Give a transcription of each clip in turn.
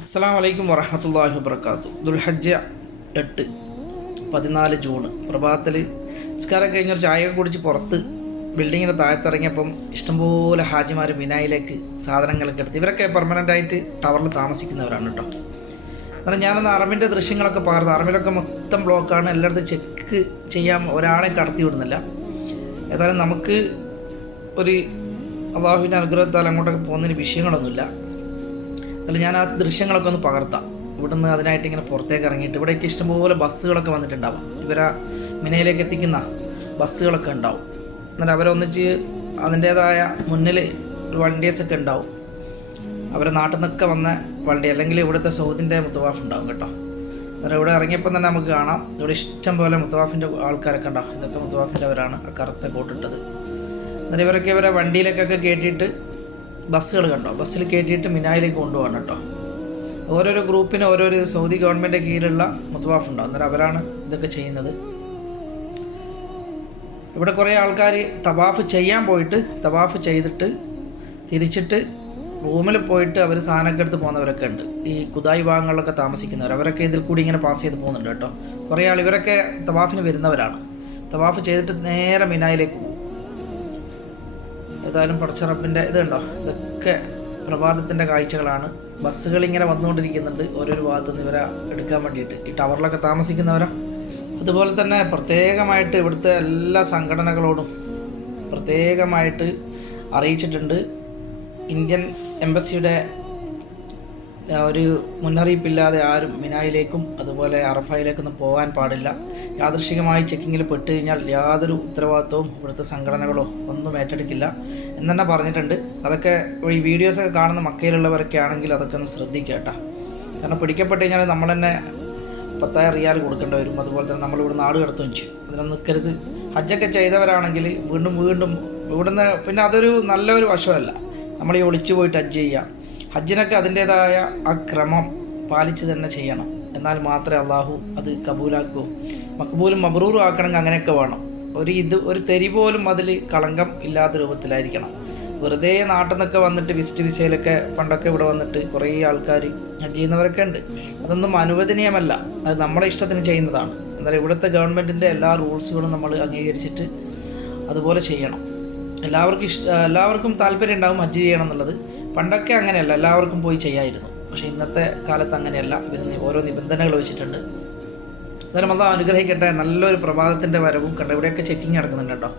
അസ്സാം വലൈക്കും വറഹമത്തല്ലാഹി വബർക്കാത്തു ദുൽഹജ്ജ എട്ട് പതിനാല് ജൂൺ പ്രഭാതത്തിൽ നിസ്കാരം കഴിഞ്ഞ ഒരു ചായ കുടിച്ച് പുറത്ത് ബിൽഡിങ്ങിന്റെ താഴത്തിറങ്ങിയപ്പം ഇഷ്ടംപോലെ ഹാജിമാർ മിനായിലേക്ക് സാധനങ്ങളൊക്കെ എടുത്ത് ഇവരൊക്കെ പെർമനന്റ് ആയിട്ട് ടവറിൽ താമസിക്കുന്നവരാണ് കേട്ടോ. കാരണം ഞാനന്ന് അറമിന്റെ ദൃശ്യങ്ങളൊക്കെ പകർന്നു അറമിലൊക്കെ മൊത്തം ബ്ലോക്കാണ് എല്ലായിടത്തും ചെക്ക് ചെയ്യാൻ ഒരാളെ കടത്തി വിടുന്നില്ല. ഏതായാലും നമുക്ക് ഒരു അള്ളാഹുവിന്റെ അനുഗ്രഹത്താൽ അങ്ങോട്ടൊക്കെ പോകുന്നതിന് വിഷയങ്ങളൊന്നുമില്ല. അല്ല ഞാൻ ആ ദൃശ്യങ്ങളൊക്കെ ഒന്ന് പകർത്താം. ഇവിടുന്ന് അതിനായിട്ട് ഇങ്ങനെ പുറത്തേക്ക് ഇറങ്ങിയിട്ട് ഇവിടേക്ക് ഇഷ്ടംപോലെ ബസ്സുകളൊക്കെ വന്നിട്ടുണ്ടാവും. ഇവരാ മിനയിലേക്ക് എത്തിക്കുന്ന ബസ്സുകളൊക്കെ ഉണ്ടാവും. എന്നിട്ട് അവരൊന്നിച്ച് അതിന്റേതായ മുന്നിൽ ഒരു വണ്ടിയേഴ്സൊക്കെ ഉണ്ടാവും. അവരെ നാട്ടിൽ നിന്നൊക്കെ വന്ന വണ്ടി അല്ലെങ്കിൽ ഇവിടുത്തെ സൗദിന്റെ മുത്തവാഫ് ഉണ്ടാവും കേട്ടോ. അന്നേരം ഇവിടെ ഇറങ്ങിയപ്പോൾ തന്നെ നമുക്ക് കാണാം. ഇവിടെ ഇഷ്ടം പോലെ മുത്തവാഫിന്റെ ആൾക്കാരൊക്കെ ഉണ്ടാവും. ഇതൊക്കെ മുത്തവാഫിന്റെ അവരാണ് ആ കറുത്ത കോട്ടിട്ടത്. എന്നിട്ട് ഇവരൊക്കെ ഇവരെ വണ്ടിയിലേക്കൊക്കെ കയറ്റിയിട്ട് ബസ്സുകൾ കണ്ടോ? ബസ്സിൽ കയറ്റിയിട്ട് മിനായിലേക്ക് കൊണ്ടുപോകണം കേട്ടോ. ഓരോരോ ഗ്രൂപ്പിന് ഓരോരോ സൗദി ഗവൺമെന്റ് കീഴിലുള്ള മുത്തവാഫ് ഉണ്ടാവും അന്നേരം അവരാണ് ഇതൊക്കെ ചെയ്യുന്നത്. ഇവിടെ കുറേ ആൾക്കാർ തവാഫ് ചെയ്യാൻ പോയിട്ട് തവാഫ് ചെയ്തിട്ട് തിരിച്ചിട്ട് റൂമിൽ പോയിട്ട് അവർ സാധനമൊക്കെ എടുത്ത് പോകുന്നവരൊക്കെ ഉണ്ട്. ഈ കുതായി ഭാഗങ്ങളിലൊക്കെ താമസിക്കുന്നവർ അവരൊക്കെ ഇതിൽ കൂടി ഇങ്ങനെ പാസ് ചെയ്ത് പോകുന്നുണ്ട് കേട്ടോ. കുറേ ആൾ ഇവരൊക്കെ തവാഫിന് വരുന്നവരാണ്. തവാഫ് ചെയ്തിട്ട് നേരെ മിനായിലേക്ക് പോകും. ഏതായാലും പടച്ചിറപ്പിന്റെ ഇതുണ്ടോ? ഇതൊക്കെ പ്രഭാതത്തിന്റെ കാഴ്ചകളാണ്. ബസ്സുകൾ ഇങ്ങനെ വന്നുകൊണ്ടിരിക്കുന്നുണ്ട്. ഓരോരോ ഭാഗത്തു നിന്ന് ഇവരെ എടുക്കാൻ വേണ്ടിയിട്ട്. ഈ ടവറിലൊക്കെ താമസിക്കുന്നവരാ. അതുപോലെ തന്നെ പ്രത്യേകമായിട്ട് ഇവിടുത്തെ എല്ലാ സംഘടനകളോടും പ്രത്യേകമായിട്ട് അറിയിച്ചിട്ടുണ്ട്. ഇന്ത്യൻ എംബസിയുടെ ഒരു മുന്നറിയിപ്പില്ലാതെ ആരും മിനായിലേക്കും അതുപോലെ അറഫയിലേക്കൊന്നും പോകാൻ പാടില്ല. യാദൃശികമായി ചെക്കിങ്ങിൽ പെട്ട് കഴിഞ്ഞാൽ യാതൊരു ഉത്തരവാദിത്വവും ഇവിടുത്തെ സംഘടനകളോ ഒന്നും ഏറ്റെടുക്കില്ല. എന്ന് തന്നെ പറഞ്ഞിട്ടുണ്ട്. അതൊക്കെ ഈ വീഡിയോസൊക്കെ കാണുന്ന മക്കയിലുള്ളവരൊക്കെ ആണെങ്കിൽ അതൊക്കെ ഒന്ന് ശ്രദ്ധിക്കുക കാരണം പിടിക്കപ്പെട്ട് കഴിഞ്ഞാൽ നമ്മൾ തന്നെ പത്തായിരം റിയാൽ കൊടുക്കേണ്ടി വരും. അതുപോലെ തന്നെ നമ്മളിവിടെ നാട് കടത്തുകയും ചെയ്യും. അതിനൊന്നും നിൽക്കരുത് ഹജ്ജൊക്കെ ചെയ്തവരാണെങ്കിൽ വീണ്ടും വീണ്ടും ഇവിടുന്ന് പിന്നെ അതൊരു നല്ലൊരു വശമല്ല. നമ്മൾ ഈ ഒളിച്ചു പോയിട്ട് ഹജ്ജ് ചെയ്യാം ഹജ്ജിനൊക്കെ അതിന്റേതായ ആ ക്രമം പാലിച്ച് തന്നെ ചെയ്യണം. എന്നാൽ മാത്രമേ അള്ളാഹു അത് കബൂലാക്കൂ. മക്ബൂലും മബ്രൂറും ആക്കണമെങ്കിൽ അങ്ങനെയൊക്കെ വേണം. ഒരു ഇത് ഒരു തെരി പോലും അതിൽ കളങ്കം ഇല്ലാത്ത രൂപത്തിലായിരിക്കണം. വെറുതെ നാട്ടിൽ നിന്നൊക്കെ വന്നിട്ട് വിസിറ്റ് വിസയിലൊക്കെ പണ്ടൊക്കെ ഇവിടെ വന്നിട്ട് കുറേ ആൾക്കാർ ഹജ്ജ് ചെയ്യുന്നവരൊക്കെ ഉണ്ട്. അതൊന്നും അനുവദനീയമല്ല. അത് നമ്മളെ ഇഷ്ടത്തിന് ചെയ്യുന്നതാണ്. എന്നാൽ ഇവിടുത്തെ ഗവൺമെന്റിന്റെ എല്ലാ റൂൾസുകളും നമ്മൾ അംഗീകരിച്ചിട്ട് അതുപോലെ ചെയ്യണം. എല്ലാവർക്കും ഇഷ്ട എല്ലാവർക്കും താല്പര്യം ഉണ്ടാകും ഹജ്ജ് ചെയ്യണം എന്നുള്ളത്. പണ്ടൊക്കെ അങ്ങനെയല്ല എല്ലാവർക്കും പോയി ചെയ്യായിരുന്നു. പക്ഷേ ഇന്നത്തെ കാലത്ത് അങ്ങനെയല്ല. ഇവർ ഓരോ നിബന്ധനകൾ വെച്ചിട്ടുണ്ട്. എന്തായാലും അത് അനുഗ്രഹിക്കട്ടെ. നല്ലൊരു പ്രഭാതത്തിന്റെ വരവും കണ്ട? ഇവിടെയൊക്കെ ചെക്കിങ് നടക്കുന്നുണ്ട് കേട്ടോ.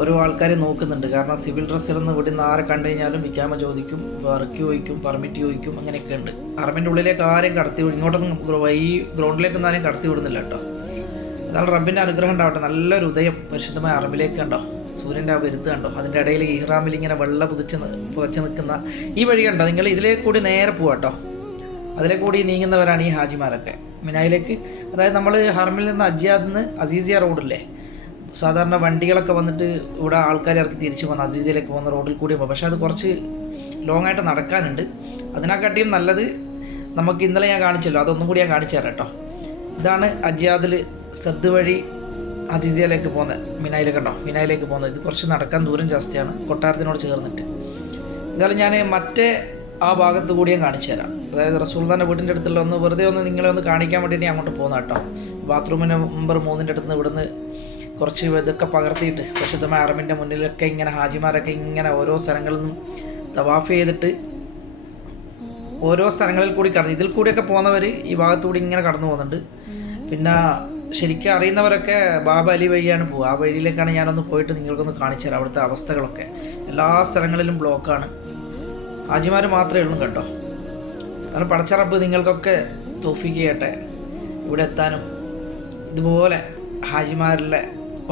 ഓരോ ആൾക്കാർ നോക്കുന്നുണ്ട്. കാരണം സിവിൽ ഡ്രസ്സിൽ നിന്ന് ഇവിടെ നിന്ന് ആരെ കണ്ടു കഴിഞ്ഞാലും വിക്കാമ ചോദിക്കും വർക്ക് ചോദിക്കും പെർമിറ്റ് ചോദിക്കും അങ്ങനെയൊക്കെ ഉണ്ട്. അറബിന്റെ ഉള്ളിലേക്ക് ആരെയും കടത്തി ഇങ്ങോട്ടൊന്നും ഈ ഗ്രൗണ്ടിലേക്കൊന്നും ആരെയും കടത്തി വിടുന്നില്ല കേട്ടോ. എന്നാൽ റബ്ബിന്റെ അനുഗ്രഹം ഉണ്ടാവട്ടെ. നല്ലൊരു ഉദയം പരിശുദ്ധമായ അറബിലേക്ക് കണ്ടോ? സൂര്യന്റെ ആ വരുത്ത് കണ്ടോ? അതിന്റെ ഇടയിൽ ഇഹ്റാമിൽ ഇങ്ങനെ വെള്ള പുതിച്ച് പുതച്ച് നിൽക്കുന്ന ഈ വഴി കണ്ടോ? നിങ്ങൾ ഇതിലേക്ക് കൂടി നേരെ പോവാ കേട്ടോ അതിലെ കൂടി നീങ്ങുന്നവരാണ് ഈ ഹാജിമാരൊക്കെ. മിനായിലേക്ക് അതായത് നമ്മൾ ഹർമിൽ നിന്ന് അജിയാദിൽ നിന്ന് അസീസിയ റോഡില്ലേ? സാധാരണ വണ്ടികളൊക്കെ വന്നിട്ട് ഇവിടെ ആൾക്കാർ ഇറക്കി തിരിച്ചു പോകുന്ന അസീസിയയിലേക്ക് പോകുന്ന റോഡിൽ കൂടി പോകും. പക്ഷേ അത് കുറച്ച് ലോങ് ആയിട്ട് നടക്കാനുണ്ട്. അതിനെക്കാട്ടിയും നല്ലത് നമുക്ക് ഇന്നലെ ഞാൻ കാണിച്ചല്ലോ. അതൊന്നും കൂടി ഞാൻ കാണിച്ചു തരാം കേട്ടോ ഇതാണ് അജിയാദിൽ സദ് വഴി അസീസിയയിലേക്ക് പോകുന്നത് മിനായിലേക്ക് ഉണ്ടോ മിനായിലേക്ക് പോകുന്നത്. ഇത് കുറച്ച് നടക്കാൻ ദൂരം ജാസ്തിയാണ്. കൊട്ടാരത്തിനോട് ചേർന്നിട്ട്. ഇതായാലും ഞാൻ മറ്റേ ആ ഭാഗത്ത് കൂടി ഞാൻ കാണിച്ചു തരാം. അതായത് റസൂൽദാന്റെ വീടിന്റെ അടുത്തുള്ള ഒന്ന് വെറുതെ ഒന്ന് നിങ്ങളെ ഒന്ന് കാണിക്കാൻ വേണ്ടി അങ്ങോട്ട് പോകുന്ന കേട്ടോ. ബാത്റൂമിന്റെ നമ്പർ മൂന്നിന്റെ അടുത്ത് നിന്ന് ഇവിടുന്ന് കുറച്ച് ഇതൊക്കെ പകർത്തിയിട്ട് പ്രശുദ്ധമായ അറമിന്റെ മുന്നിലൊക്കെ ഇങ്ങനെ ഹാജിമാരൊക്കെ ഇങ്ങനെ ഓരോ സ്ഥലങ്ങളിൽ നിന്നും തവാഫ് ചെയ്തിട്ട് ഓരോ സ്ഥലങ്ങളിൽ കൂടി കടന്നു. ഇതിൽ കൂടിയൊക്കെ പോകുന്നവർ ഈ ഭാഗത്തു കൂടി ഇങ്ങനെ കടന്നു പോകുന്നുണ്ട്. പിന്നെ ശരിക്കും അറിയുന്നവരൊക്കെ ബാബ അലി വഴിയാണ് പോകുക ആ വഴിയിലേക്കാണ് ഞാനൊന്ന് പോയിട്ട് നിങ്ങൾക്കൊന്ന് കാണിച്ചു തരാം അവിടുത്തെ അവസ്ഥകളൊക്കെ. എല്ലാ സ്ഥലങ്ങളിലും ബ്ലോക്കാണ് ഹാജിമാർ മാത്രമേ ഉള്ളൂ കേട്ടോ കാരണം പടച്ചറപ്പ് നിങ്ങൾക്കൊക്കെ തോഫിക്ക് ചെയ്യട്ടെ ഇവിടെ എത്താനും. ഇതുപോലെ ഹാജിമാരിലെ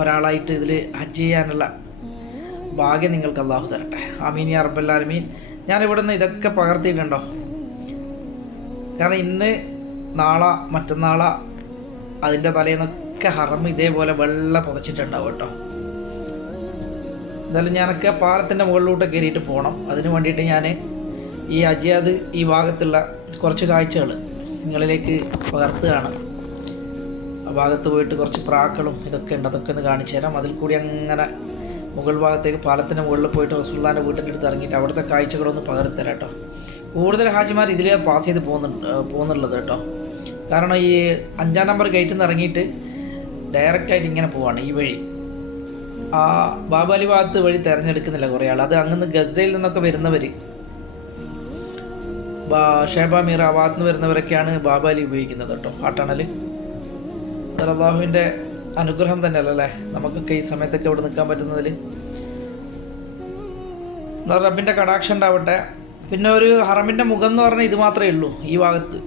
ഒരാളായിട്ട് ഇതിൽ ഹജ്ജ് ചെയ്യാനുള്ള ഭാഗ്യം നിങ്ങൾക്ക് അള്ളാഹു തരട്ടെ. ആമീൻ യാ റബ്ബല്ലാലമീൻ ഞാൻ നിന്ന് ഇതൊക്കെ പകർത്തിയിട്ടുണ്ടോ കാരണം ഇന്ന് നാളെ മറ്റന്നാളെ അതിന്റെ തലേന്നൊക്കെ ഹറം ഇതേപോലെ വെള്ള പുതച്ചിട്ടുണ്ടാവും കേട്ടോ. എന്തായാലും ഞാനൊക്കെ പാലത്തിന്റെ മുകളിലോട്ട് കയറിയിട്ട് പോകണം. അതിന് വേണ്ടിയിട്ട് ഞാൻ ഈ അജിയാദ് ഈ ഭാഗത്തുള്ള കുറച്ച് കാഴ്ചകൾ നിങ്ങളിലേക്ക് പകർത്തുകയാണ്. ആ ഭാഗത്ത് പോയിട്ട് കുറച്ച് പ്രാക്കളും ഇതൊക്കെ ഉണ്ട്. അതൊക്കെ ഒന്ന് കാണിച്ചു തരാം. അതിൽ കൂടി അങ്ങനെ മുകൾ ഭാഗത്തേക്ക് പാലത്തിന്റെ മുകളിൽ പോയിട്ട് റസൂള്ളാന്റെ വീട്ടിന്റെ അടുത്ത് ഇറങ്ങിയിട്ട് അവിടുത്തെ കാഴ്ചകളൊന്ന് പകർത്തരാം കേട്ടോ. കൂടുതൽ ഹാജിമാർ ഇതിലേ പാസ് ചെയ്ത് പോകുന്നുണ്ട് പോകുന്നുള്ളത് കേട്ടോ. കാരണം ഈ അഞ്ചാം നമ്പർ ഗേറ്റിൽ നിന്ന് ഇറങ്ങിയിട്ട് ഡയറക്റ്റായിട്ട് ഇങ്ങനെ പോവാണ് ഈ വഴി. ആ ബാബാലി ഭാഗത്ത് വഴി തിരഞ്ഞെടുക്കുന്നില്ല കുറേ ആൾ അത് അങ്ങ് ഗസയിൽ നിന്നൊക്കെ വരുന്നവർ ഷേബ മീർ ആ ഭാഗത്ത് നിന്ന് വരുന്നവരൊക്കെയാണ് ബാബാലി ഉപയോഗിക്കുന്നത് കേട്ടോ ആ ടണൽ അള്ളാഹുവിന്റെ അനുഗ്രഹം തന്നെയല്ല അല്ലേ? നമുക്കൊക്കെ ഈ സമയത്തൊക്കെ ഇവിടെ നിൽക്കാൻ പറ്റുന്നതിൽ റബ്ബിന്റെ കടാക്ഷം ഉണ്ടാവട്ടെ. പിന്നെ ഒരു ഹറമിന്റെ മുഖം എന്ന് പറഞ്ഞാൽ ഇത് മാത്രമേ ഉള്ളൂ ഈ ഭാഗത്ത്.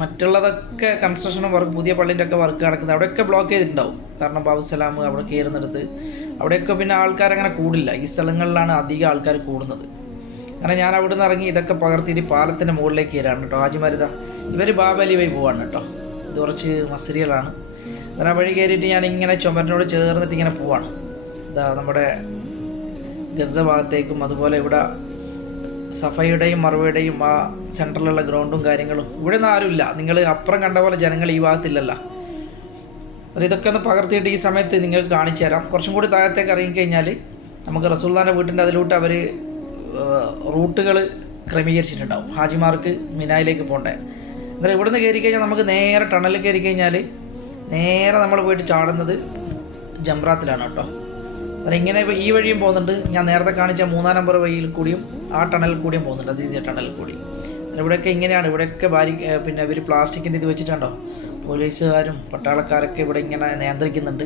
മറ്റുള്ളതൊക്കെ കൺസ്ട്രക്ഷൻ വർക്ക് പുതിയ പള്ളിന്റെ ഒക്കെ വർക്ക് നടക്കുന്നത് അവിടെയൊക്കെ ബ്ലോക്ക് ചെയ്തിട്ടുണ്ടാവും. കാരണം ബാബുസലാം അവിടെ കയറുന്നിടത്ത്. അവിടെയൊക്കെ പിന്നെ ആൾക്കാർ അങ്ങനെ കൂടില്ല. ഈ സ്ഥലങ്ങളിലാണ് അധികം ആൾക്കാർ കൂടുന്നത്. അങ്ങനെ ഞാൻ അവിടെ നിന്ന് ഇറങ്ങി ഇതൊക്കെ പകർത്തിയിട്ട് പാലത്തിന്റെ മുകളിലേക്ക് കയറാണ് കേട്ടോ. ഹാജിമാരിത ഇവർ ബാബലി വഴി പോവാണ് കേട്ടോ. ഇത് കുറച്ച് മസരികളാണ് അങ്ങനെ വഴി കയറിയിട്ട് ഞാൻ ഇങ്ങനെ ചുമരിനോട് ചേർന്നിട്ട് ഇങ്ങനെ പോവാണ്. ഇതാ നമ്മുടെ ഗസ ഭാഗത്തേക്കും അതുപോലെ ഇവിടെ സഫയുടെയും മറവയുടെയും ആ സെന്ററിലുള്ള ഗ്രൗണ്ടും കാര്യങ്ങളും ഇവിടെ നിന്ന് ആരുമില്ല. നിങ്ങൾ അപ്പുറം കണ്ട പോലെ ജനങ്ങൾ ഈ ഭാഗത്തില്ലല്ലോ. അത് ഇതൊക്കെ ഒന്ന് പകർത്തിയിട്ട് ഈ സമയത്ത് നിങ്ങൾക്ക് കാണിച്ചു തരാം. കുറച്ചും കൂടി താഴത്തേക്ക് ഇറങ്ങിക്കഴിഞ്ഞാൽ നമുക്ക് റസൂൽദാന്റെ വീട്ടിന്റെ അതിലോട്ട് അവർ റൂട്ടുകൾ ക്രമീകരിച്ചിട്ടുണ്ടാവും. ഹാജിമാർക്ക് മിനായിലേക്ക് പോകണ്ടേ. എന്നാൽ ഇവിടുന്ന് കയറി കഴിഞ്ഞാൽ നമുക്ക് നേരെ ടണലിൽ കയറി കഴിഞ്ഞാൽ നേരെ നമ്മൾ പോയിട്ട് ചാടുന്നത് ജംറാത്തിലാണ് കേട്ടോ. അത് ഇങ്ങനെ ഈ വഴിയും പോകുന്നുണ്ട്. ഞാൻ നേരത്തെ കാണിച്ച മൂന്നാം നമ്പർ വഴിയിൽ കൂടിയും ആ ടണലിൽ കൂടിയും പോകുന്നുണ്ട്. അസീസിയ ടണലിൽ കൂടി. ഇവിടെയൊക്കെ ഇങ്ങനെയാണ്. ഇവിടെയൊക്കെ ബാരി പിന്നെ ഇവർ പ്ലാസ്റ്റിക്കിന്റെ ഇത് വെച്ചിട്ടുണ്ടോ? പോലീസുകാരും പട്ടാളക്കാരൊക്കെ ഇവിടെ ഇങ്ങനെ നിയന്ത്രിക്കുന്നുണ്ട്.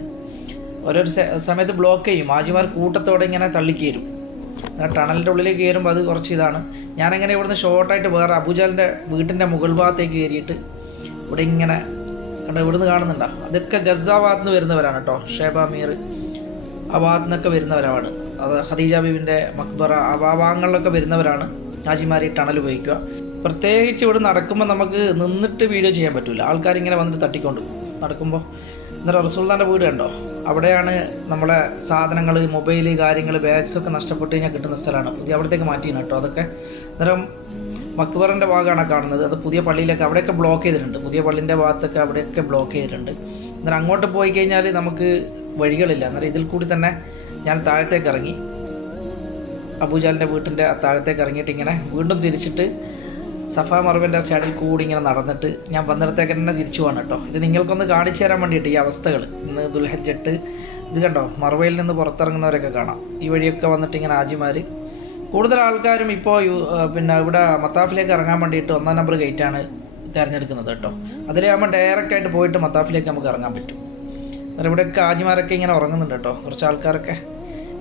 ഓരോ സമയത്ത് ബ്ലോക്ക് ചെയ്യും. ആജിമാർ കൂട്ടത്തോടെ ഇങ്ങനെ തള്ളിക്കയറും ടണലിന്റെ ഉള്ളിലേക്ക് കയറുമ്പോൾ അത് കുറച്ച് ഇതാണ്. ഞാനങ്ങനെ ഇവിടുന്ന് ഷോർട്ടായിട്ട് വേറെ അബുജാലിന്റെ വീട്ടിന്റെ മുകൾ ഭാഗത്തേക്ക് കയറിയിട്ട് ഇവിടെ ഇങ്ങനെ കണ്ടോ ഇവിടുന്ന് കാണുന്നുണ്ടോ? അതൊക്കെ ഗസാബാദ് നിന്ന് വരുന്നവരാണ് കേട്ടോ. ഷേബ മീർ ആ ഭാഗത്തു നിന്നൊക്കെ വരുന്നവരാണ്. അത് ഖദീജ ബീബിന്റെ മക്ബറ ആ ഭാഗങ്ങളിലൊക്കെ വരുന്നവരാണ്. ഹാജിമാർ ഈ ടണൽ ഉപയോഗിക്കുക. പ്രത്യേകിച്ച് ഇവിടെ നടക്കുമ്പോൾ നമുക്ക് നിന്നിട്ട് വീഡിയോ ചെയ്യാൻ പറ്റില്ല ആൾക്കാരിങ്ങനെ വന്നിട്ട് തട്ടിക്കൊണ്ട് നടക്കുമ്പോൾ എന്നിട്ട് റസൂൽദാന്റെ വീട് കണ്ടോ? അവിടെയാണ് നമ്മളെ സാധനങ്ങൾ മൊബൈൽ കാര്യങ്ങൾ ബാഗ്സ് ഒക്കെ നഷ്ടപ്പെട്ട് കഴിഞ്ഞാൽ കിട്ടുന്ന സ്ഥലമാണ്. പുതിയ അവിടത്തേക്ക് മാറ്റിയാണ് കേട്ടോ അതൊക്കെ. അന്നേരം മക്ബറിന്റെ ഭാഗമാണ് കാണുന്നത്. അത് പുതിയ പള്ളിയിലൊക്കെ അവിടെയൊക്കെ ബ്ലോക്ക് ചെയ്തിട്ടുണ്ട്. പുതിയ പള്ളിന്റെ ഭാഗത്തൊക്കെ അവിടെയൊക്കെ ബ്ലോക്ക് ചെയ്തിട്ടുണ്ട്. എന്നാൽ അങ്ങോട്ട് പോയി കഴിഞ്ഞാൽ നമുക്ക് വഴികളില്ല. അന്നേരം ഇതിൽ കൂടി തന്നെ ഞാൻ താഴത്തേക്ക് ഇറങ്ങി. അബൂജാലിന്റെ വീട്ടിന്റെ താഴത്തേക്ക് ഇറങ്ങിയിട്ട് ഇങ്ങനെ വീണ്ടും തിരിച്ചിട്ട് സഫ മറവിന്റെ സൈഡിൽ കൂടി ഇങ്ങനെ നടന്നിട്ട് ഞാൻ വന്നിടത്തേക്ക് തന്നെ തിരിച്ചു പോകണം കേട്ടോ. ഇത് നിങ്ങൾക്കൊന്ന് കാണിച്ചു തരാൻ വേണ്ടിയിട്ട് ഈ അവസ്ഥകൾ. ഇന്ന് ദുൽഹജ്ജട്ട് ഇത് കണ്ടോ? മറവയിൽ നിന്ന് പുറത്തിറങ്ങുന്നവരൊക്കെ കാണാം. ഈ വഴിയൊക്കെ വന്നിട്ട് ഇങ്ങനെ ആജിമാർ കൂടുതൽ ആൾക്കാരും ഇപ്പോൾ പിന്നെ ഇവിടെ മത്താഫിലേക്ക് ഇറങ്ങാൻ വേണ്ടിയിട്ട് ഒന്നാം നമ്പർ ഗേറ്റാണ് തിരഞ്ഞെടുക്കുന്നത് കേട്ടോ. അതിലാകുമ്പോൾ ഡയറക്റ്റ് ആയിട്ട് പോയിട്ട് മത്താഫിലേക്ക് നമുക്ക് ഇറങ്ങാൻ പറ്റും. അന്നേരം ഇവിടെയൊക്കെ ആജിമാരൊക്കെ ഇങ്ങനെ ഉറങ്ങുന്നുണ്ട് കേട്ടോ. കുറച്ച് ആൾക്കാരൊക്കെ.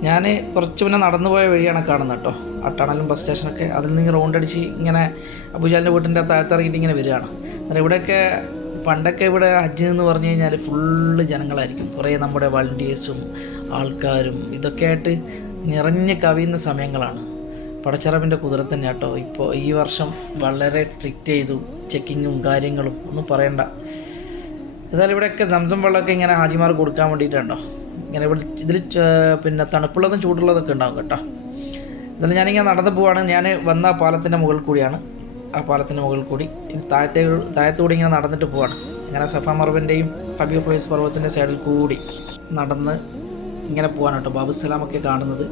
ഞാൻ കുറച്ച് മുന്നേ നടന്നു പോയ വഴിയാണ് കാണുന്നത് കേട്ടോ. ആ ടണലും ബസ് സ്റ്റേഷനൊക്കെ. അതിൽ നിന്ന് റൗണ്ട് അടിച്ച് ഇങ്ങനെ അബുജാലിന്റെ വീട്ടിന്റെ താഴത്തിറങ്ങിയിട്ട് ഇങ്ങനെ വരികയാണ്. അന്നേരം ഇവിടെയൊക്കെ പണ്ടൊക്കെ ഇവിടെ ഹജ്ജ് എന്ന് പറഞ്ഞു കഴിഞ്ഞാൽ ഫുള്ള് ജനങ്ങളായിരിക്കും. കുറേ നമ്മുടെ വളണ്ടിയേഴ്സും ആൾക്കാരും ഇതൊക്കെ ആയിട്ട് നിറഞ്ഞ് കവിയുന്ന സമയങ്ങളാണ്. പടച്ചറപ്പിന്റെ കുതിര തന്നെ കേട്ടോ. ഇപ്പോൾ ഈ വർഷം വളരെ സ്ട്രിക്റ്റ് ചെയ്തു. ചെക്കിങ്ങും കാര്യങ്ങളും ഒന്നും പറയണ്ട. ഏതായാലും ഇവിടെയൊക്കെ സംസം വെള്ളമൊക്കെ ഇങ്ങനെ ഹാജിമാർ കൊടുക്കാൻ വേണ്ടിയിട്ടുണ്ടോ? ഇങ്ങനെ ഇവിടെ ഇതിൽ പിന്നെ തണുപ്പുള്ളതും ചൂടുള്ളതൊക്കെ ഉണ്ടാവും കേട്ടോ. എന്നാലും ഞാനിങ്ങനെ നടന്നു പോവാണ്. ഞാൻ വന്ന ആ പാലത്തിന്റെ മുകളിൽ കൂടിയാണ്. ആ പാലത്തിന്റെ മുകളിൽ കൂടി താഴത്തെ താഴത്തുകൂടി ഇങ്ങനെ നടന്നിട്ട് പോവാണ്. ഇങ്ങനെ സഫ മറുവിന്റെയും ഹബീബ് ഫൈസ് പർവത്തിന്റെ സൈഡിൽ കൂടി നടന്ന് ഇങ്ങനെ പോകാൻ കേട്ടോ. ബാബു സലാമൊക്കെ കാണുന്നത്.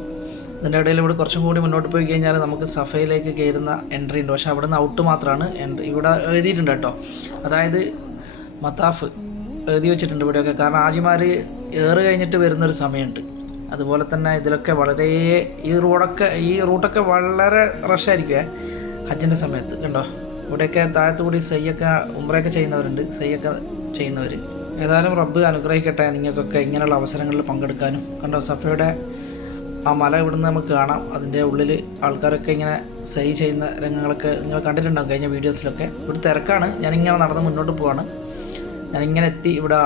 ഇതിന്റെ ഇടയിൽ ഇവിടെ കുറച്ചും കൂടി മുന്നോട്ട് പോയി കഴിഞ്ഞാൽ നമുക്ക് സഫയിലേക്ക് കയറുന്ന എൻട്രി ഉണ്ട്. പക്ഷേ അവിടെ നിന്ന് ഔട്ട് മാത്രമാണ് എൻട്രി. ഇവിടെ എഴുതിയിട്ടുണ്ട് കേട്ടോ. അതായത് മത്താഫ്. എഴുതി വെച്ചിട്ടുണ്ട് ഇവിടെയൊക്കെ. കാരണം ആജിമാർ ഏറ് കഴിഞ്ഞിട്ട് വരുന്നൊരു സമയമുണ്ട്. അതുപോലെ തന്നെ ഇതിലൊക്കെ വളരെ ഈ റോഡൊക്കെ ഈ റൂട്ടൊക്കെ വളരെ റഷായിരിക്കുമേ ഹജ്ജിന്റെ സമയത്ത്. കണ്ടോ? ഇവിടെയൊക്കെ താഴത്തു കൂടി സയ്യൊക്കെ ഉമ്രയൊക്കെ ചെയ്യുന്നവരുണ്ട്. സെയ്യൊക്കെ ചെയ്യുന്നവർ ഏതായാലും റബ്ബ് അനുഗ്രഹിക്കട്ടെ നിങ്ങൾക്കൊക്കെ ഇങ്ങനെയുള്ള അവസരങ്ങളിൽ പങ്കെടുക്കാനും. കണ്ടോ? സഫയുടെ ആ മല ഇവിടുന്ന് നമുക്ക് കാണാം. അതിന്റെ ഉള്ളിൽ ആൾക്കാരൊക്കെ ഇങ്ങനെ സൈ ചെയ്യുന്ന രംഗങ്ങളൊക്കെ നിങ്ങൾ കണ്ടിട്ടുണ്ടാവും കഴിഞ്ഞ വീഡിയോസിലൊക്കെ. ഇവിടെ തിരക്കാണ്. ഞാനിങ്ങനെ നടന്ന് മുന്നോട്ട് പോവാണ്. ഞാനിങ്ങനെ എത്തി. ഇവിടെ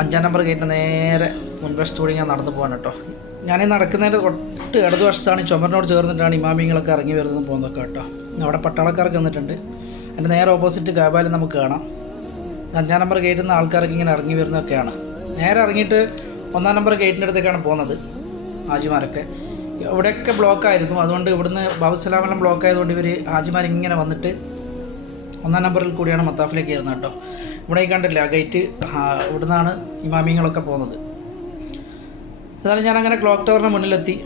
അഞ്ചാം നമ്പർ ഗേറ്റിന് നേരെ മുൻവശത്തൂടെ ഞാൻ നടന്നു പോകാൻ കേട്ടോ. ഞാനീ നടക്കുന്നതിന്റെ തൊട്ട് ഇടതുവശത്താണ് ഈ ചുമരിനോട് ചേർന്നിട്ടാണ് ഇമാമിങ്ങളൊക്കെ ഇറങ്ങി വരുന്നത് പോകുന്നതൊക്കെ കേട്ടോ. അവിടെ പട്ടാളക്കാർക്ക് വന്നിട്ടുണ്ട്. എന്റെ നേരെ ഓപ്പോസിറ്റ് ഗാബാലും നമുക്ക് കാണാം. അഞ്ചാം നമ്പർ ഗേറ്റിൽ നിന്ന് ആൾക്കാരൊക്കെ ഇങ്ങനെ ഇറങ്ങി വരുന്നതൊക്കെയാണ്. നേരെ ഇറങ്ങിയിട്ട് ഒന്നാം നമ്പർ ഗേറ്റിന്റെ അടുത്തേക്കാണ് പോകുന്നത് ഹാജിമാരൊക്കെ. ഇവിടെയൊക്കെ ബ്ലോക്കായിരുന്നു അതുകൊണ്ട് ഇവിടുന്ന് ബാബുസലാമെല്ലാം ബ്ലോക്ക് ആയതുകൊണ്ട് ഇവർ ഹാജിമാർ ഇങ്ങനെ വന്നിട്ട് ഒന്നാം നമ്പറിൽ കൂടിയാണ് മത്താഫിലേക്ക് കയറുന്നത് കേട്ടോ. ഇവിടെ ഈ കണ്ടില്ല ഗേറ്റ് ഇവിടെ നിന്നാണ് ഇമാമിങ്ങളൊക്കെ പോകുന്നത്. എന്നാലും ഞാൻ അങ്ങനെ ക്ലോക്ക് ടവറിന് മുന്നിലെത്തി.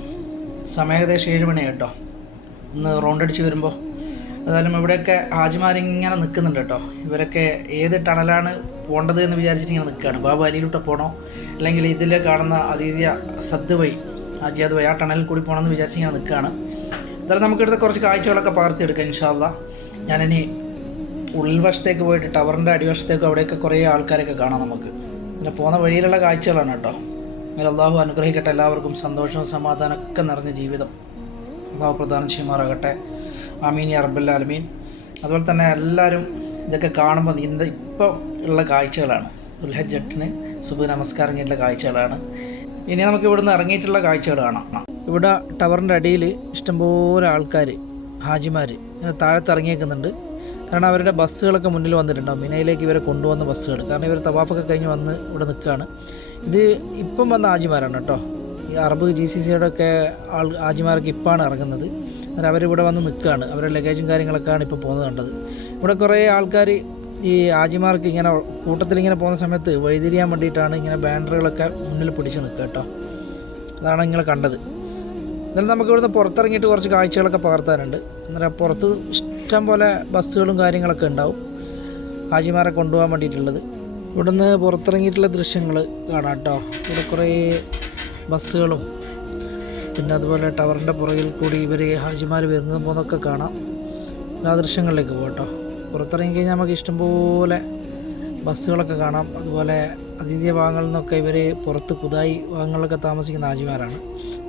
സമയം ഏകദേശം ഏഴ് മണി കേട്ടോ. ഒന്ന് റൗണ്ട് അടിച്ച് വരുമ്പോൾ ഏതായാലും ഇവിടെയൊക്കെ ഹാജിമാരിങ്ങനെ നിൽക്കുന്നുണ്ട് കേട്ടോ. ഇവരൊക്കെ ഏത് ടണലാണ് പോകേണ്ടത് എന്ന് വിചാരിച്ചിട്ട് ഇങ്ങനെ നിൽക്കുകയാണ് ബാബു അലിയിലൂട്ട് പോകണോ അല്ലെങ്കിൽ ഇതിൽ കാണുന്ന അതീസിയ സദ് വഴി അജിയാദ് വഴി ആ ടണലിൽ കൂടി പോകണമെന്ന് വിചാരിച്ച് ഇങ്ങനെ നിൽക്കുകയാണ് എന്തായാലും നമുക്കിടുത്ത കുറച്ച് കാഴ്ചകളൊക്കെ പകർത്തിയെടുക്കാം ഇൻഷാല്ല ഞാനിനി ഉൾവശത്തേക്ക് പോയിട്ട് ടവറിന്റെ അടിവശത്തേക്ക് അവിടെയൊക്കെ കുറേ ആൾക്കാരൊക്കെ കാണാം നമുക്ക്. പിന്നെ പോകുന്ന വഴിയിലുള്ള കാഴ്ചകളാണ് കേട്ടോ. അങ്ങനെ അള്ളാഹു അനുഗ്രഹിക്കട്ടെ. എല്ലാവർക്കും സന്തോഷവും സമാധാനമൊക്കെ നിറഞ്ഞ ജീവിതം. അള്ളാഹു പ്രധാനം ചെയ്യുമാറാകട്ടെ. അമീൻ അറബല്ല അലമീൻ അതുപോലെ തന്നെ എല്ലാവരും ഇതൊക്കെ കാണുമ്പോൾ ഇന്ന് ഇപ്പോൾ ഉള്ള കാഴ്ചകളാണ്. ഉൽഹജ്ജട്ടിന് സുബ് നമസ്കാരം കഴിഞ്ഞിട്ടുള്ള കാഴ്ചകളാണ്. ഇനി നമുക്ക് ഇവിടുന്ന് ഇറങ്ങിയിട്ടുള്ള കാഴ്ചകൾ കാണാം. ഇവിടെ ടവറിന്റെ അടിയിൽ ഇഷ്ടംപോലെ ആൾക്കാർ ഹാജിമാർ ഇങ്ങനെ താഴത്ത് ഇറങ്ങിയേക്കുന്നുണ്ട് കാരണം അവരുടെ ബസ്സുകളൊക്കെ മുന്നിൽ വന്നിട്ടുണ്ടാവും. മിനയിലേക്ക് ഇവരെ കൊണ്ടുവന്ന ബസ്സുകൾ. കാരണം ഇവർ തവാഫൊക്കെ കഴിഞ്ഞ് വന്ന് ഇവിടെ നിൽക്കുകയാണ്. ഇത് ഇപ്പം വന്ന ആജിമാരാണ് കേട്ടോ. ഈ അറബ് ജി സി സിയുടെ ഒക്കെ ആൾ ആജിമാരൊക്കെ ഇപ്പാണ് ഇറങ്ങുന്നത്. അന്നേരം അവരിവിടെ വന്ന് നിൽക്കുകയാണ്. അവരുടെ ലഗേജും കാര്യങ്ങളൊക്കെയാണ് ഇപ്പോൾ പോകുന്നത് കണ്ടത്. ഇവിടെ കുറേ ആൾക്കാർ ഈ ആജിമാർക്ക് ഇങ്ങനെ കൂട്ടത്തിൽ ഇങ്ങനെ പോകുന്ന സമയത്ത് വഴിതിരിയാൻ വേണ്ടിയിട്ടാണ് ഇങ്ങനെ ബാനറുകളൊക്കെ മുന്നിൽ പിടിച്ച് നിൽക്കുക കേട്ടോ. അതാണ് നിങ്ങൾ കണ്ടത്. എന്നാലും നമുക്ക് ഇവിടുന്ന് പുറത്തിറങ്ങിയിട്ട് കുറച്ച് കാഴ്ചകളൊക്കെ പകർത്താനുണ്ട്. അന്നേരം പുറത്ത് ഇഷ്ടം പോലെ ബസ്സുകളും കാര്യങ്ങളൊക്കെ ഉണ്ടാവും. ഹാജിമാരെ കൊണ്ടുപോകാൻ വേണ്ടിയിട്ടുള്ളത്. ഇവിടുന്ന് പുറത്തിറങ്ങിയിട്ടുള്ള ദൃശ്യങ്ങൾ കാണാം കേട്ടോ ഇവിടെ കുറേ ബസ്സുകളും പിന്നെ അതുപോലെ ടവറിന്റെ പുറകിൽ കൂടി ഇവർ ഹാജിമാർ വരുന്നതും പോകുന്നതൊക്കെ കാണാം. ആ ദൃശ്യങ്ങളിലേക്ക് പോകട്ടോ പുറത്തിറങ്ങി കഴിഞ്ഞാൽ നമുക്ക് ഇഷ്ടംപോലെ ബസ്സുകളൊക്കെ കാണാം. അതുപോലെ അതിഥിയ ഭാഗങ്ങളിൽ നിന്നൊക്കെ ഇവർ പുറത്ത് കുതായി ഭാഗങ്ങളിലൊക്കെ താമസിക്കുന്ന ഹാജിമാരാണ്.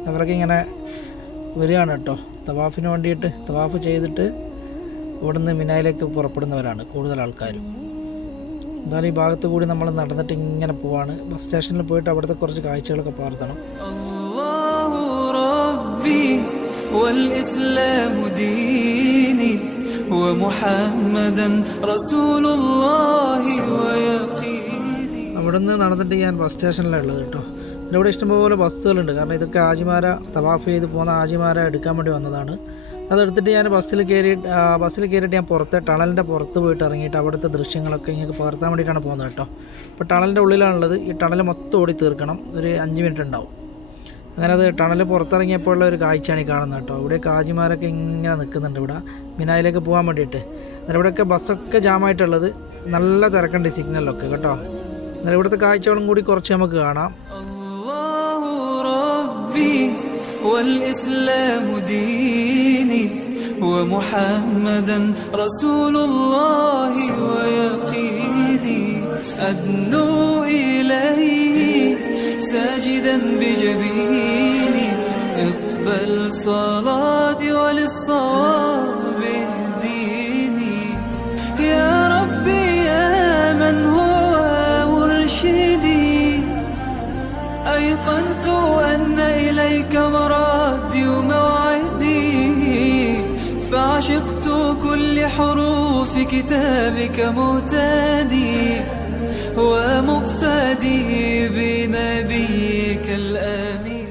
അവരൊക്കെ ഇങ്ങനെ വരികയാണ് കേട്ടോ തവാഫിന് വേണ്ടിയിട്ട് തവാഫ് ചെയ്തിട്ട് ഇവിടുന്ന് മിനായിലേക്ക് പുറപ്പെടുന്നവരാണ് കൂടുതൽ ആൾക്കാരും. എന്നാലും ഈ ഭാഗത്ത് കൂടി നമ്മൾ നടന്നിട്ട് ഇങ്ങനെ പോവാണ്. ബസ് സ്റ്റേഷനിൽ പോയിട്ട് അവിടുത്തെ കുറച്ച് കാഴ്ചകളൊക്കെ പകർത്തണം. അവിടുന്ന് നടന്നിട്ട് ഞാൻ ബസ് സ്റ്റേഷനിലാണ് ഉള്ളത് കേട്ടോ. ഇവിടെ ഇഷ്ടംപോലെ ബസ്സുകളുണ്ട്. കാരണം ഇതൊക്കെ ആജിമാര തവാഫ് ചെയ്ത് പോകുന്ന ആജിമാര എടുക്കാൻ വേണ്ടി വന്നതാണ്. അതെടുത്തിട്ട് ഞാൻ ബസ്സിൽ കയറി ബസ്സിൽ കയറിയിട്ട് ഞാൻ പുറത്ത് ടണലിന്റെ പുറത്ത് പോയിട്ട് ഇറങ്ങിയിട്ട് അവിടുത്തെ ദൃശ്യങ്ങളൊക്കെ ഞങ്ങൾക്ക് പകർത്താൻ വേണ്ടിയിട്ടാണ് പോകുന്നത് കേട്ടോ. അപ്പോൾ ടണലിന്റെ ഉള്ളിലാണുള്ളത്. ഈ ടണൽ മൊത്തം ഓടി തീർക്കണം. ഒരു അഞ്ച് മിനിറ്റ് ഉണ്ടാവും. അങ്ങനെ അത് ടണൽ പുറത്തിറങ്ങിയപ്പോഴുള്ള ഒരു കാഴ്ചയാണ് ഈ കാണുന്നത് കേട്ടോ. ഇവിടെ കാജിമാരൊക്കെ ഇങ്ങനെ നിൽക്കുന്നുണ്ട് ഇവിടെ. മിനായിലേക്ക് പോകാൻ വേണ്ടിയിട്ട്. എന്നാൽ ഇവിടെയൊക്കെ ബസ്സൊക്കെ ജാമായിട്ടുള്ളത്. നല്ല തിരക്കുണ്ട് സിഗ്നലിലൊക്കെ കേട്ടോ. എന്നാൽ ഇവിടുത്തെ കാഴ്ചകളും കൂടി കുറച്ച് നമുക്ക് കാണാം. والإسلام ديني ومحمدا رسول الله ويقيني. أدنو إليه ساجدا بجبيني. اقبل صلاتي وللصواب. حروف كتابك مهتدي ومقتدي بنبيك الأمين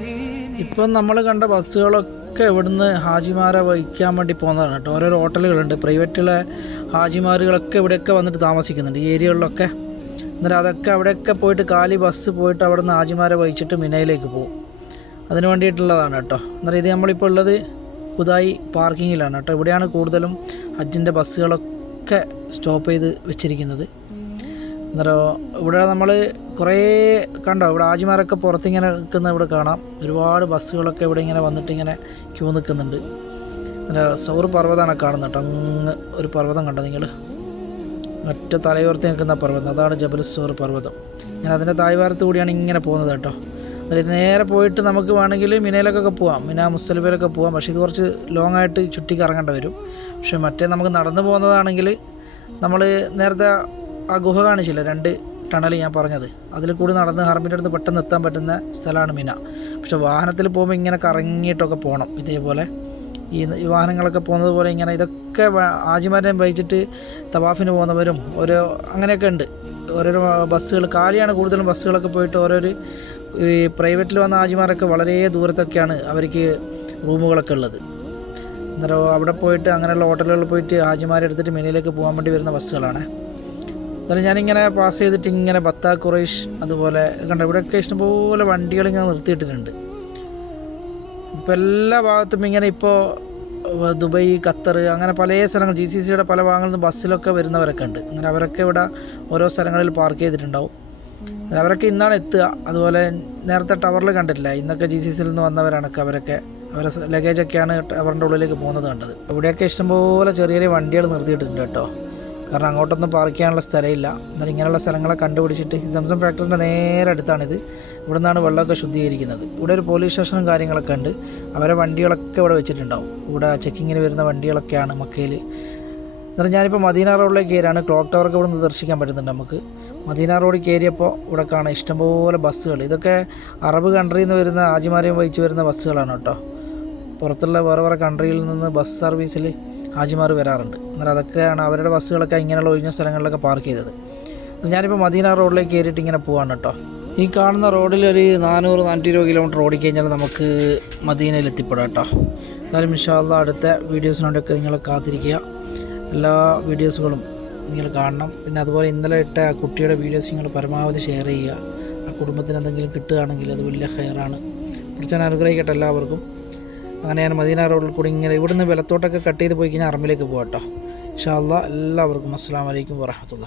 ഇപ്പം നമ്മൾ കണ്ട ബസ്സുകളൊക്കെ ഇവിടുന്ന് ഹാജിമാരെ വഹിക്കാൻ വേണ്ടി പോകുന്നതാണ് കേട്ടോ ഓരോരോ ഹോട്ടലുകളുണ്ട് പ്രൈവറ്റിലെ ഹാജിമാരുകളൊക്കെ ഇവിടെയൊക്കെ വന്നിട്ട് താമസിക്കുന്നുണ്ട് ഈ ഏരിയകളിലൊക്കെ എന്നിട്ട് അതൊക്കെ അവിടെയൊക്കെ പോയിട്ട് കാലി ബസ് പോയിട്ട് അവിടെ നിന്ന് ഹാജിമാരെ വഹിച്ചിട്ട് മിനയിലേക്ക് പോകും അതിന് വേണ്ടിയിട്ടുള്ളതാണ് കേട്ടോ എന്നാൽ ഇത് നമ്മളിപ്പോൾ ഉള്ളത് പുതായി പാർക്കിങ്ങിലാണ് കേട്ടോ ഇവിടെയാണ് കൂടുതലും ഹജ്ജിൻ്റെ ബസ്സുകളൊക്കെ സ്റ്റോപ്പ് ചെയ്ത് വെച്ചിരിക്കുന്നത്. അന്നേരം ഇവിടെ നമ്മൾ കുറേ കണ്ടോ ഇവിടെ ആജിമാരൊക്കെ പുറത്തിങ്ങനെ നിൽക്കുന്ന ഇവിടെ കാണാം. ഒരുപാട് ബസ്സുകളൊക്കെ ഇവിടെ ഇങ്ങനെ വന്നിട്ട് ഇങ്ങനെ ക്യൂ നിൽക്കുന്നുണ്ട്. സൗർ പർവതമാണ് കാണുന്നത് കേട്ടോ. അങ്ങ് ഒരു പർവതം കണ്ടോ നിങ്ങൾ ഒറ്റ തലയോർത്തി നിൽക്കുന്ന പർവതം. അതാണ് ജബൽ സോർ പർവതം. ഞാൻ അതിന്റെ തായ്വാരത്ത് കൂടിയാണ് ഇങ്ങനെ പോകുന്നത് കേട്ടോ. അതിൽ നേരെ പോയിട്ട് നമുക്ക് വേണമെങ്കിൽ മിനയിലൊക്കെ പോവാം. മിന മുസ്തലിഫയിലൊക്കെ പോവാം. പക്ഷേ ഇത് കുറച്ച് ലോങ് ആയിട്ട് ചുറ്റി കറങ്ങേണ്ട വരും. പക്ഷേ മറ്റേ നമുക്ക് നടന്നു പോകുന്നതാണെങ്കിൽ നമ്മൾ നേരത്തെ ആ ഗുഹ കാണിച്ചില്ല? രണ്ട് ടണൽ ഞാൻ പറഞ്ഞത്. അതിൽ കൂടി നടന്ന് ഹർമിന്റെ അടുത്ത് പെട്ടെന്ന് എത്താൻ പറ്റുന്ന സ്ഥലമാണ് മിന. പക്ഷെ വാഹനത്തിൽ പോകുമ്പോൾ ഇങ്ങനെ കറങ്ങിയിട്ടൊക്കെ പോകണം. ഇതേപോലെ ഈ വാഹനങ്ങളൊക്കെ പോകുന്നത് പോലെ ഇങ്ങനെ ഇതൊക്കെ ആജിമാരെയും വഹിച്ചിട്ട് തവാഫിന് പോകുന്നവരും ഓരോ അങ്ങനെയൊക്കെ ഉണ്ട്. ഓരോരോ ബസ്സുകൾ കാലിയാണ് കൂടുതലും ബസ്സുകളൊക്കെ പോയിട്ട് ഓരോരു ഈ പ്രൈവറ്റിൽ വന്ന ആജിമാരൊക്കെ വളരെ ദൂരത്തൊക്കെയാണ് അവർക്ക് റൂമുകളൊക്കെ ഉള്ളത്. അന്നേരം അവിടെ പോയിട്ട് അങ്ങനെയുള്ള ഹോട്ടലുകളിൽ പോയിട്ട് ഹാജിമാരെ എടുത്തിട്ട് മിനിയിലേക്ക് പോകാൻ വേണ്ടി വരുന്ന ബസ്സുകളാണ്. എന്നാലും ഞാനിങ്ങനെ പാസ് ചെയ്തിട്ട് ഇങ്ങനെ ബത്ത കുറേഷ് അതുപോലെ കണ്ട ഇവിടെയൊക്കെ ഇഷ്ടംപോലെ വണ്ടികൾ ഇങ്ങനെ നിർത്തിയിട്ടിട്ടുണ്ട്. ഇപ്പോൾ എല്ലാ ഭാഗത്തും ഇങ്ങനെ ഇപ്പോൾ ദുബൈ ഖത്തർ അങ്ങനെ പല സ്ഥലങ്ങൾ ജി സി സിയുടെ പല ഭാഗങ്ങളിൽ നിന്ന് ബസ്സിലൊക്കെ വരുന്നവരൊക്കെ ഉണ്ട്. അങ്ങനെ അവരൊക്കെ ഇവിടെ ഓരോ സ്ഥലങ്ങളിൽ പാർക്ക് ചെയ്തിട്ടുണ്ടാവും. അവരൊക്കെ ഇന്നാണ് എത്തുക. അതുപോലെ നേരത്തെ ടവറിൽ കണ്ടിട്ടില്ല. ഇന്നൊക്കെ ജി സി സിയിൽ നിന്ന് വന്നവരാണൊക്കെ അവരൊക്കെ. അവരെ ലഗേജൊക്കെയാണ് ടവറിന്റെ ഉള്ളിലേക്ക് പോകുന്നത് കണ്ടത്. ഇവിടെയൊക്കെ ഇഷ്ടംപോലെ ചെറിയ ചെറിയ വണ്ടികൾ നിർത്തിയിട്ടുണ്ട് കേട്ടോ. കാരണം അങ്ങോട്ടൊന്നും പാർക്കാനുള്ള സ്ഥലമില്ല. എന്നാൽ ഇങ്ങനെയുള്ള സ്ഥലങ്ങളെ കണ്ടുപിടിച്ചിട്ട് സംസം ഫാക്ടറിന്റെ നേരെ അടുത്താണിത്. ഇവിടെ നിന്നാണ് വെള്ളമൊക്കെ ശുദ്ധീകരിക്കുന്നത്. ഇവിടെ ഒരു പോലീസ് സ്റ്റേഷനും കാര്യങ്ങളൊക്കെ ഉണ്ട്. അവരെ വണ്ടികളൊക്കെ ഇവിടെ വെച്ചിട്ടുണ്ടാവും. ഇവിടെ ചെക്കിങ്ങിന് വരുന്ന വണ്ടികളൊക്കെയാണ് മക്കയിൽ എന്നിട്ട് ഞാനിപ്പോൾ മദീന റോഡിലേക്ക് കയറിയാണ്. ക്ലോക്ക് ടവർക്ക് ഇവിടെ നിന്ന് ദർശിക്കാൻ പറ്റുന്നുണ്ട് നമുക്ക്. മദീന റോഡിൽ കയറിയപ്പോൾ ഇവിടെ കാണാം ഇഷ്ടംപോലെ ബസ്സുകൾ. ഇതൊക്കെ അറബ് കൺട്രിയിൽ നിന്ന് വരുന്ന ആജിമാരെയും വഹിച്ചു വരുന്ന ബസ്സുകളാണ് കേട്ടോ. പുറത്തുള്ള വേറെ വേറെ കൺട്രിയിൽ നിന്ന് ബസ് സർവീസിൽ ഹാജിമാർ വരാറുണ്ട്. എന്നാൽ അതൊക്കെയാണ് അവരുടെ ബസ്സുകളൊക്കെ ഇങ്ങനെയുള്ള ഒഴിഞ്ഞ സ്ഥലങ്ങളിലൊക്കെ പാർക്ക് ചെയ്തത്. ഞാനിപ്പോൾ മദീന റോഡിലേക്ക് കയറിയിട്ട് ഇങ്ങനെ പോവാണ് കേട്ടോ ഈ കാണുന്ന റോഡിൽ ഒരു നാനൂറ് നാനൂറ്റി ഇരുപത് കിലോമീറ്റർ ഓടിക്കഴിഞ്ഞാൽ നമുക്ക് മദീനയിൽ എത്തിപ്പെടാം കേട്ടോ എന്തായാലും ഇൻഷാല്ല അടുത്ത വീഡിയോസിനോടൊക്കെ നിങ്ങൾ കാത്തിരിക്കുക. എല്ലാ വീഡിയോസുകളും നിങ്ങൾ കാണണം. പിന്നെ അതുപോലെ ഇന്നലെ ഇട്ട ആ കുട്ടിയുടെ വീഡിയോസ് നിങ്ങൾ പരമാവധി ഷെയർ ചെയ്യുക. ആ കുടുംബത്തിന് എന്തെങ്കിലും കിട്ടുകയാണെങ്കിൽ അത് വലിയ ഹെയറാണ് പിടിച്ചാൽ അനുഗ്രഹിക്കട്ടെ എല്ലാവർക്കും. അങ്ങനെ ഞാൻ മദീന റോഡിൽ കൂടി ഇങ്ങനെ ഇവിടുന്ന് വിലത്തോട്ടൊക്കെ കട്ട് ചെയ്ത് പോയി കഴിഞ്ഞാൽ അറമ്പിലേക്ക് പോകാം കേട്ടോ. ഇൻഷാ എല്ലാവർക്കും അസ്സാം വലൈക്കും വറഹമത്തുള്ള